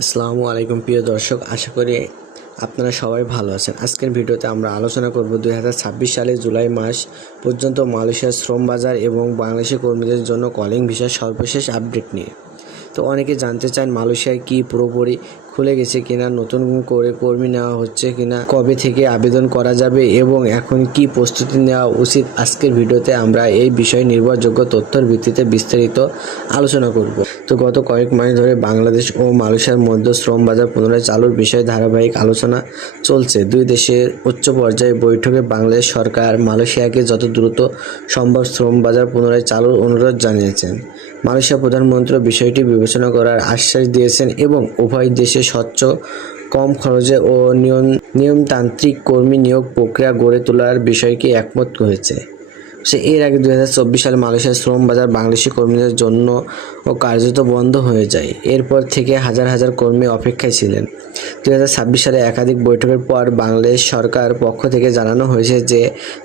আসসালামু আলাইকুম প্রিয় দর্শক, আশা করি আপনারা সবাই ভালো আছেন। আজকের ভিডিওতে আমরা আলোচনা করব 2026 সালে জুলাই মাস পর্যন্ত মালয়েশিয়ার শ্রম বাজার এবং বাংলাদেশি কর্মীদের জন্য কলিং ভিসার সর্বশেষ আপডেট নিয়ে। তো অনেকে জানতে চান মালয়েশিয়ায় কি পুরোপুরি খুলে গেছে কিনা, নতুন করে কর্মী নেওয়া হচ্ছে কিনা, কবে থেকে আবেদন করা যাবে এবং এখন কি প্রস্তুতি নেওয়া উচিত। আজকের ভিডিওতে আমরা এই বিষয়ে নির্ভরযোগ্য তথ্যের ভিত্তিতে বিস্তারিত আলোচনা করব। তো গত কয়েক মাস ধরে বাংলাদেশ ও মালয়েশিয়ার মধ্যে শ্রম বাজার পুনরায় চালুর বিষয়ে ধারাবাহিক আলোচনা চলছে। দুই দেশের উচ্চ পর্যায়ে বৈঠকে বাংলাদেশ সরকার মালয়েশিয়াকে যত দ্রুত সম্ভব শ্রম বাজার পুনরায় চালুর অনুরোধ জানিয়েছেন। মালয়েশিয়া প্রধানমন্ত্রী বিষয়টি বিবেচনা করার আশ্বাস দিয়েছেন এবং উভয় দেশে স্বচ্ছ, কম খরচে ও নিয়মতান্ত্রিক কর্মী নিয়োগ প্রক্রিয়া গড়ে তোলার বিষয়কে একমত হয়েছে। এর আগে 2024 সালে মালয়েশিয়ার শ্রম বাজার বাংলাদেশি কর্মীদের জন্য কার্যত বন্ধ হয়ে যায়। এরপর থেকে হাজার হাজার কর্মী অপেক্ষায় ছিলেন। 2026 সালে একাধিক বৈঠকের পর বাংলাদেশ সরকার পক্ষ থেকে জানানো হয়েছে যে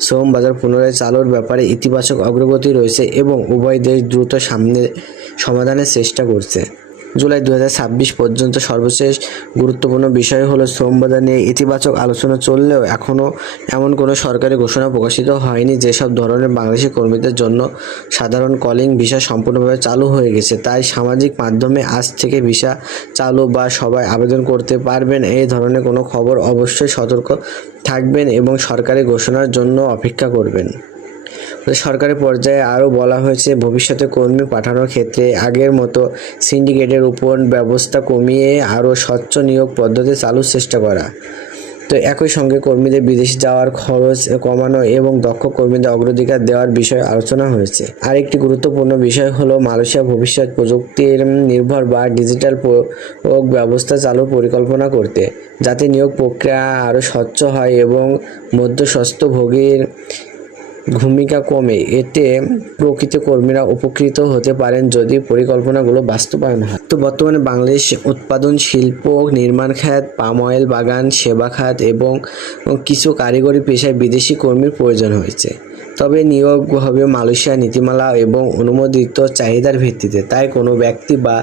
শ্রম বাজার পুনরায় চালুর ব্যাপারে ইতিবাচক অগ্রগতি রয়েছে এবং উভয় দেশ দ্রুত সমাধানের চেষ্টা করছে। জুলাই 2026 পর্যন্ত সর্বশেষ গুরুত্বপূর্ণ বিষয় হলো শ্রম বাজার নিয়ে ইতিবাচক আলোচনা চললেও এখনও এমন কোনো সরকারি ঘোষণা প্রকাশিত হয়নি। যেসব ধরনের বাংলাদেশি কর্মীদের জন্য সাধারণ কলিং ভিসা সম্পূর্ণভাবে চালু হয়ে গেছে, তাই সামাজিক মাধ্যমে আজ থেকে ভিসা চালু বা সবাই আবেদন করতে পারবেন এই ধরনের কোনো খবর অবশ্যই সতর্ক থাকবেন এবং সরকারি ঘোষণার জন্য অপেক্ষা করবেন। সরকারি পর্যায়ে আরও বলা হয়েছে, ভবিষ্যতে কর্মী পাঠানোর ক্ষেত্রে আগের মতো সিন্ডিকেটের উপর ব্যবস্থা কমিয়ে আরও স্বচ্ছ নিয়োগ পদ্ধতি চালুর চেষ্টা করা। তো একই সঙ্গে কর্মীদের বিদেশে যাওয়ার খরচ কমানো এবং দক্ষ কর্মীদের অগ্রাধিকার দেওয়ার বিষয়ে আলোচনা হয়েছে। আরেকটি গুরুত্বপূর্ণ বিষয় হলো মালয়েশিয়া ভবিষ্যৎ প্রযুক্তির নির্ভর বা ডিজিটাল ব্যবস্থা চালুর পরিকল্পনা করতে, যাতে নিয়োগ প্রক্রিয়া আরও স্বচ্ছ হয় এবং মধ্যস্বত্বভোগীর ভূমিকা কমে। এতে প্রকৃত কর্মীরা উপকৃত হতে পারেন যদি পরিকল্পনাগুলো বাস্তবায়ন হয়। তো বর্তমানে বাংলাদেশ উৎপাদন শিল্প, নির্মাণ খাত, পাম অয়েল বাগান, সেবা খাত এবং কিছু কারিগরি পেশায় বিদেশি কর্মীর প্রয়োজন হয়েছে। তবে নিয়োগ হবে মালয়েশিয়া নীতিমালা এবং অনুমোদিত চাহিদার ভিত্তিতে। তাই কোনো ব্যক্তি বা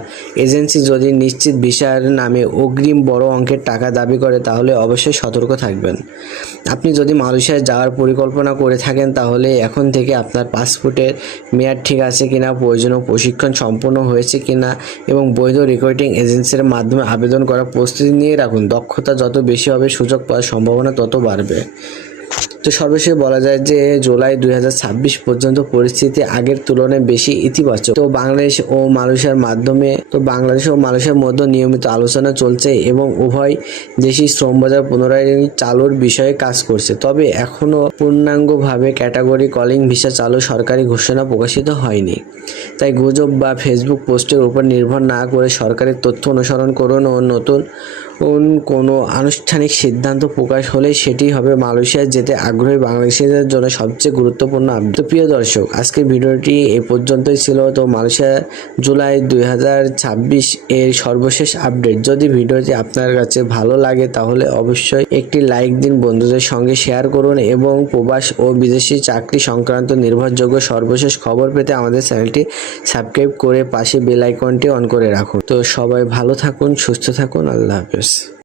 এজেন্সি যদি নিশ্চিত ভিসার নামে অগ্রিম বড় অঙ্কের টাকা দাবি করে তাহলে অবশ্যই সতর্ক থাকবেন। আপনি যদি মালয়েশিয়ায় যাওয়ার পরিকল্পনা করে থাকেন তাহলে এখন থেকে আপনার পাসপোর্টের মেয়াদ ঠিক আছে কিনা, প্রয়োজনীয় প্রশিক্ষণ সম্পন্ন হয়েছে কিনা এবং বৈধ রিক্রুটিং এজেন্সির মাধ্যমে আবেদন করার প্রস্তুতি নিয়ে রাখুন। দক্ষতা যত বেশি হবে সুযোগ পাওয়ার সম্ভাবনা তত বাড়বে। তো সর্বশেষ বলা যায় যে জুলাই 2026 পর্যন্ত পরিস্থিতি আগের তুলনায় বেশি ইতিবাচক। তো বাংলাদেশ ও মালয়েশিয়ার মধ্যে নিয়মিত আলোচনা চলছে এবং উভয় দেশই শ্রম বাজার পুনরায় চালুর বিষয়ে কাজ করছে। তবে এখনও পূর্ণাঙ্গভাবে ক্যাটাগরি কলিং ভিসা চালু সরকারি ঘোষণা প্রকাশিত হয়নি। তাই গুজব বা ফেসবুক পোস্টের উপর নির্ভর না করে সরকারি তথ্য অনুসরণ করুন ও নতুন কোনো আনুষ্ঠানিক সিদ্ধান্ত প্রকাশ হলে সেটি হবে মালয়েশিয়ায় যেতে আগ্রহী বাংলাদেশিদের জন্য সবচেয়ে গুরুত্বপূর্ণ আপডেট। তো প্রিয় দর্শক, আজকের ভিডিওটি এ পর্যন্তই ছিল। তো মালয়েশিয়া জুলাই 2026 এর সর্বশেষ আপডেট। যদি ভিডিওটি আপনার কাছে ভালো লাগে তাহলে অবশ্যই একটি লাইক দিন, বন্ধুদের সঙ্গে শেয়ার করুন এবং প্রবাস ও বিদেশি চাকরি সংক্রান্ত নির্ভরযোগ্য সর্বশেষ খবর পেতে আমাদের চ্যানেলটি সাবস্ক্রাইব করে পাশে বেল আইকনটি অন করে রাখুন। তো সবাই ভালো থাকুন, সুস্থ থাকুন, আল্লাহ হাফেজ।